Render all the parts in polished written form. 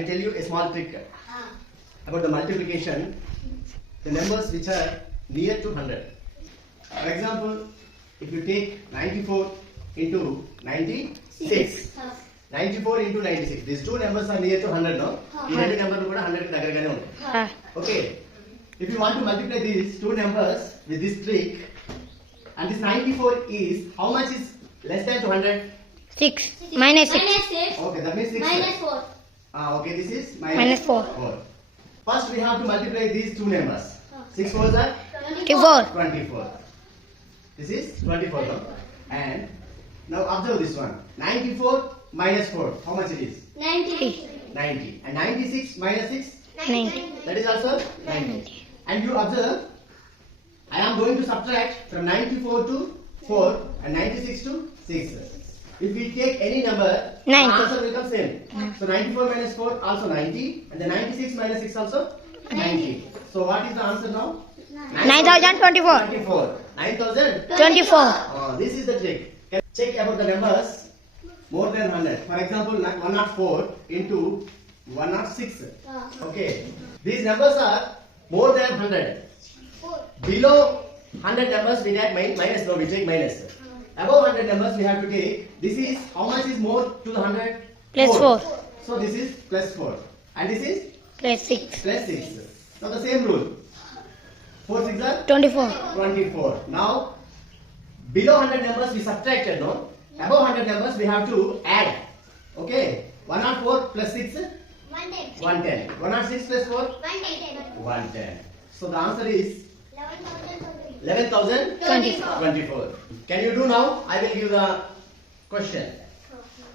will tell you a small trick about the multiplication. The numbers which are near to 100. For example, if you take 94 into 96. 94 into 96. These two numbers are near to 100, no? Every number is 100. Okay. If you want to multiply these two numbers with this trick, and this 94 is, how much is less than 200? 6. Minus 6. Okay, that means 6. Minus 4. Okay, this is Minus 4. 4. First we have to multiply these two numbers. 6 4s are 24. 24. This is 24. No? And now observe this one. 94 minus 4. How much it is? 90. 90. And 96 minus 6? 90. That is also 90. And you observe, I am going to subtract from 94 to 4 and 96 to 6. If we take any number, the 90. answer will come same. So 94 minus 4 also 90, and the 96 minus 6 also 90. So what is the answer now? 9024. 24. 9000? 24. This is the trick. Check about the numbers more than 100. For example, 104 into 106. Okay. These numbers are more than 100. Below 100 numbers we take minus. No, we take minus. Above 100 numbers we have to take. This is, how much is more to the 100? Plus 4. So this is plus 4. And this is Plus 6. plus 6. Now the same rule. 4 6 are 24. 24. Now, below 100 numbers we subtracted, no? Above 100 numbers we have to add. Okay? 104 plus 6? 110. 110. 106 plus 4? 110. 110. So the answer is 11,000. 11,024. Can you do now? I will give the question.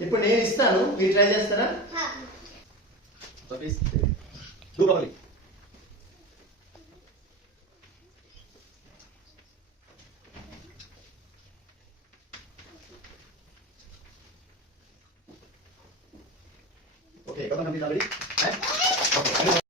ఇప్పుడు నేను ఇస్తాను, మీరు try చేస్తారా? So please do properly. Okay, come on, already. Okay.